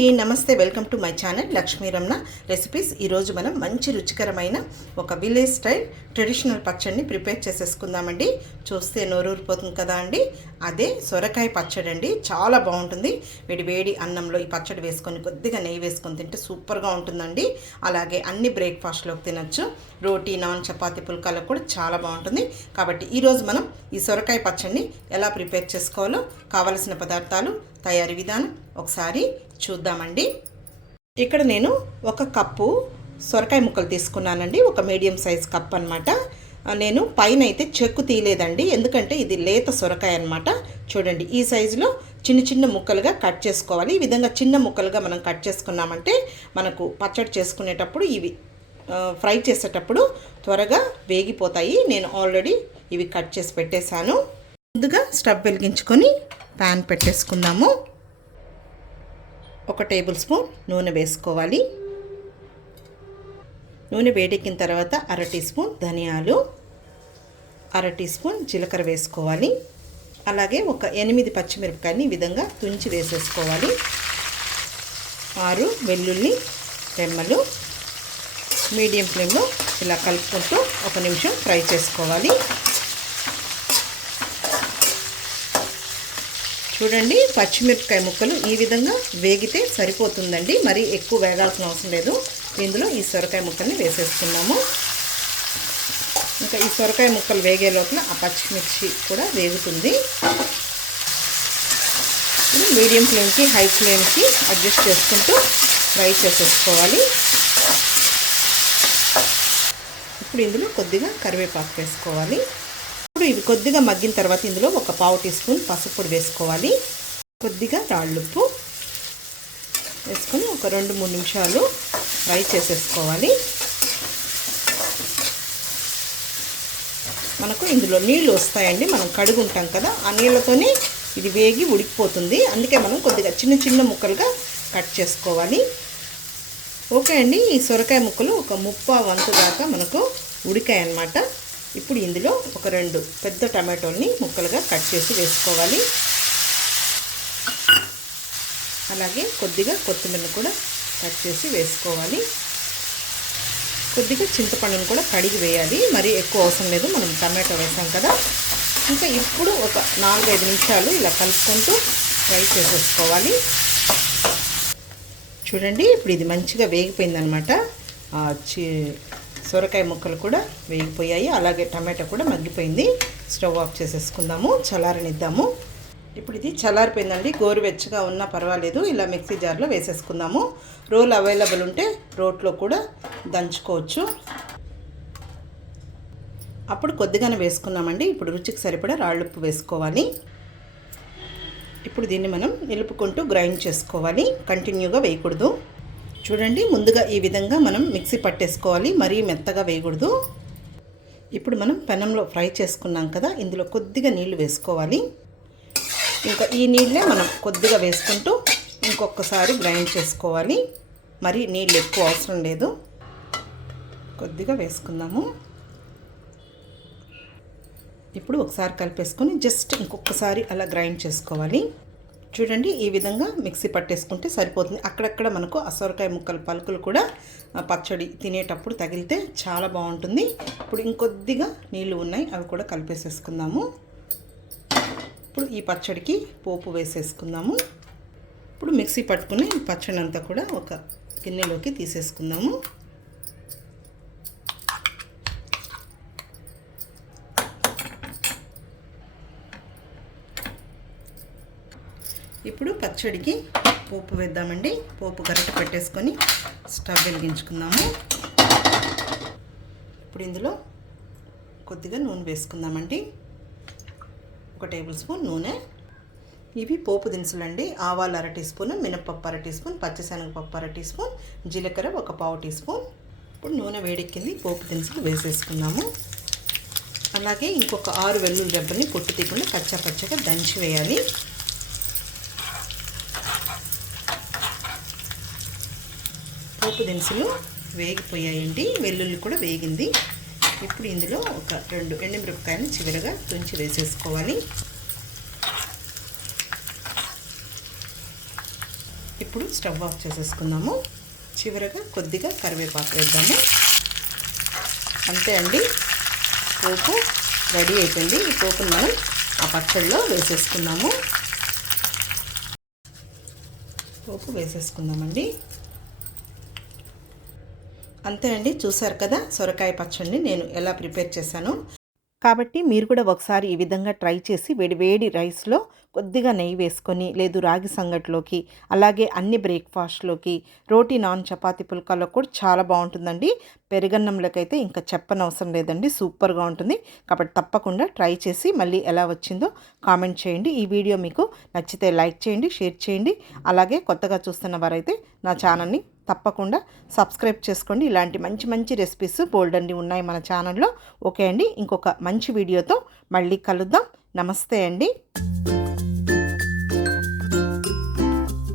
అండి, నమస్తే. Welcome to my channel Lakshmi Ramana recipes. ఈరోజు మనం మంచి రుచికరమైన ఒక విలేజ్ స్టైల్ ట్రెడిషనల్ పచ్చడిని ప్రిపేర్ చేసేసుకుందామండి. చూస్తే నోరూరిపోతుంది కదా అండి. అదే సొరకాయ పచ్చడి అండి. చాలా బాగుంటుంది. వేడి వేడి అన్నంలో ఈ పచ్చడి వేసుకొని కొద్దిగా నెయ్యి వేసుకొని తింటే సూపర్గా ఉంటుందండి. అలాగే అన్ని బ్రేక్ఫాస్ట్లోకి తినచ్చు. రోటీ, నాన్, చపాతీ, పుల్కాలకు కూడా చాలా బాగుంటుంది. కాబట్టి ఈరోజు మనం ఈ సొరకాయ పచ్చడిని ఎలా ప్రిపేర్ చేసుకోవాలో కావలసిన పదార్థాలు, తయారీ విధానం ఒకసారి చూద్దామండి. ఇక్కడ నేను ఒక కప్పు సొరకాయ ముక్కలు తీసుకున్నానండి. ఒక మీడియం సైజ్ కప్ అనమాట. నేను పైన అయితే చెక్కు తీయలేదండి, ఎందుకంటే ఇది లేత సొరకాయ అనమాట. చూడండి, ఈ సైజులో చిన్న చిన్న ముక్కలుగా కట్ చేసుకోవాలి. ఈ విధంగా చిన్న ముక్కలుగా మనం కట్ చేసుకున్నామంటే మనకు పచ్చడి చేసుకునేటప్పుడు ఇవి ఫ్రై చేసేటప్పుడు త్వరగా వేగిపోతాయి. నేను ఆల్రెడీ ఇవి కట్ చేసి పెట్టేశాను. ముందుగా స్టవ్ వెలిగించుకొని ప్యాన్ పెట్టేసుకుందాము. 1 టేబుల్ స్పూన్ నూనె వేసుకోవాలి. నూనె వేడెక్కిన తర్వాత 1/2 టీ స్పూన్ ధనియాలు, 1/2 టీ స్పూన్ జీలకర్ర వేసుకోవాలి. అలాగే ఒక 8 పచ్చిమిరపకాయని ఈ విధంగా తుంచి వేసేసుకోవాలి. 6 వెల్లుల్లి రెమ్మలు మీడియం ఫ్లేమ్లో ఇలా కలుపుకుంటూ 1 నిమిషం ఫ్రై చేసుకోవాలి. చూడండి, పచ్చిమిరపకాయ ముక్కలు ఈ విధంగా వేగితే సరిపోతుందండి. మరి ఎక్కువ వేగాల్సిన అవసరం లేదు. ఇందులో ఈ సొరకాయ ముక్కల్ని వేసేసుకున్నాము. ఇంకా ఈ సొరకాయ ముక్కలు వేగే లోపల ఆ పచ్చిమిర్చి కూడా వేగుతుంది. మీడియం ఫ్లేమ్కి హై ఫ్లేమ్కి అడ్జస్ట్ చేసుకుంటూ ఫ్రై చేసేసుకోవాలి. ఇప్పుడు ఇందులో కొద్దిగా కరివేపాకు వేసుకోవాలి. ఇప్పుడు ఇవి కొద్దిగా మగ్గిన తర్వాత ఇందులో ఒక 1/4 టీ స్పూన్ పసుపు పొడి వేసుకోవాలి. కొద్దిగా రాళ్ళుప్పు వేసుకొని ఒక 2-3 నిమిషాలు ఫ్రై చేసేసుకోవాలి. మనకు ఇందులో నీళ్ళు వస్తాయండి, మనం కడుగుంటాం కదా, ఆ నీళ్ళతోనే ఇది వేగి ఉడికిపోతుంది. అందుకే మనం కొద్దిగా చిన్న చిన్న ముక్కలుగా కట్ చేసుకోవాలి. ఓకే అండి, ఈ సొరకాయ ముక్కలు ఒక 1/2 వంతు దాకా మనకు ఉడికాయి అన్నమాట. ఇప్పుడు ఇందులో ఒక 2 పెద్ద టమాటోల్ని ముక్కలుగా కట్ చేసి వేసుకోవాలి. అలాగే కొద్దిగా కొత్తిమీరను కూడా కట్ చేసి వేసుకోవాలి. కొద్దిగా చింతపండును కూడా కడిగి వేయాలి, మరి ఎక్కువ అవసరం లేదు, మనం టమాటో వేసాం కదా. ఇంకా ఇప్పుడు ఒక 4-5 నిమిషాలు ఇలా కలుపుకుంటూ ఫ్రై చేసేసుకోవాలి. చూడండి, ఇప్పుడు ఇది మంచిగా వేగిపోయిందనమాట. సొరకాయ ముక్కలు కూడా వేగిపోయాయి, అలాగే టమాటో కూడా మగ్గిపోయింది. స్టవ్ ఆఫ్ చేసేసుకుందాము, చల్లారనిద్దాము. ఇప్పుడు ఇది చల్లారిపోయిందండి. గోరువెచ్చగా ఉన్నా పర్వాలేదు, ఇలా మిక్సీ జార్లో వేసేసుకుందాము. రోల్ అవైలబుల్ ఉంటే రోట్లో కూడా దంచుకోవచ్చు. అప్పుడు కొద్దిగానే వేసుకున్నామండి. ఇప్పుడు రుచికి సరిపడా రాళ్ళుప్పు వేసుకోవాలి. ఇప్పుడు దీన్ని మనం నిలుపుకుంటూ గ్రైండ్ చేసుకోవాలి, కంటిన్యూగా వేయకూడదు. చూడండి, ముందుగా ఈ విధంగా మనం మిక్సీ పట్టేసుకోవాలి, మరీ మెత్తగా వేయకూడదు. ఇప్పుడు మనం పెనంలో ఫ్రై చేసుకున్నాం కదా, ఇందులో కొద్దిగా నీళ్లు వేసుకోవాలి. ఇంకా ఈ నీళ్ళే మనం కొద్దిగా వేసుకుంటూ ఇంకొకసారి గ్రైండ్ చేసుకోవాలి. మరి నీళ్ళు ఎక్కువ అవసరం లేదు, కొద్దిగా వేసుకుందాము. ఇప్పుడు ఒకసారి కలిపేసుకొని జస్ట్ ఇంకొకసారి అలా గ్రైండ్ చేసుకోవాలి. చూడండి, ఈ విధంగా మిక్సీ పట్టేసుకుంటే సరిపోతుంది. అక్కడక్కడ మనకు సొరకాయ ముక్కల పలుకులు కూడా పచ్చడి తినేటప్పుడు తగిలితే చాలా బాగుంటుంది. ఇప్పుడు ఇంకొద్దిగా నీళ్ళు ఉన్నాయి, అవి కూడా కలిపేసేసుకుందాము. ఇప్పుడు ఈ పచ్చడికి పోపు వేసేసుకుందాము. ఇప్పుడు మిక్సీ పట్టుకుని పచ్చడి అంతా కూడా ఒక గిన్నెలోకి తీసేసుకుందాము. ఇప్పుడు పచ్చడికి పోపు వేద్దామండి. పోపు గరిటె పెట్టేసుకొని స్టవ్ వెలిగించుకుందాము. ఇప్పుడు ఇందులో కొద్దిగా నూనె వేసుకుందామండి. 1 టేబుల్ స్పూన్ నూనె. ఇవి పోపు దినుసులండి. ఆవాలు 1/2 టీ స్పూన్, మినపప్పు 1/2 టీ స్పూన్, పచ్చిశనగపప్పు 1/2 టీ స్పూన్, జీలకర్ర ఒక 1/4 టీ స్పూన్. ఇప్పుడు నూనె వేడెక్కింది, పోపు దినుసులు వేసేసుకున్నాము. అలాగే ఇంకొక 6 వెల్లుల్లి రెబ్బల్ని పొట్టు తీయకుండా పచ్చగా దంచి వేయాలి. పోపు దినుసులు వేగిపోయాయండి, వెల్లుల్లి కూడా వేగింది. ఇప్పుడు ఇందులో ఒక 2 ఎండుమిరపకాయలు చివరగా తుంచి వేసేసుకోవాలి. ఇప్పుడు స్టవ్ ఆఫ్ చేసేసుకుందాము. చివరగా కొద్దిగా కరివేపాకు వేద్దాము. అంతే అండి, పోపు రెడీ అయిపోయింది. ఈ పోపును మనం ఆ పచ్చడిలో వేసేసుకుందాము. పోపు వేసేసుకుందామండి. అంతే అండి, చూసారు కదా సొరకాయ పచ్చడిని నేను ఎలా ప్రిపేర్ చేశాను. కాబట్టి మీరు కూడా ఒకసారి ఈ విధంగా ట్రై చేసి వేడి రైస్లో కొద్దిగా నెయ్యి వేసుకొని, లేదు రాగి సంగట్లోకి, అలాగే అన్ని బ్రేక్ఫాస్ట్లోకి, రోటీ నాన్ చపాతీ పుల్కాలో కూడా చాలా బాగుంటుందండి. పెరుగన్నంలోకైతే ఇంకా చెప్పనవసరం లేదండి, సూపర్గా ఉంటుంది. కాబట్టి తప్పకుండా ట్రై చేసి మళ్ళీ ఎలా వచ్చిందో కామెంట్ చేయండి. ఈ వీడియో మీకు నచ్చితే లైక్ చేయండి, షేర్ చేయండి. అలాగే కొత్తగా చూస్తున్న వారైతే నా ఛానల్ని తప్పకుండా సబ్స్క్రైబ్ చేసుకోండి. ఇలాంటి మంచి మంచి రెసిపీస్ బోల్డన్ని ఉన్నాయి మన ఛానల్లో. ఓకే అండి, ఇంకొక మంచి వీడియోతో మళ్ళీ కలుద్దాం. నమస్తే అండి.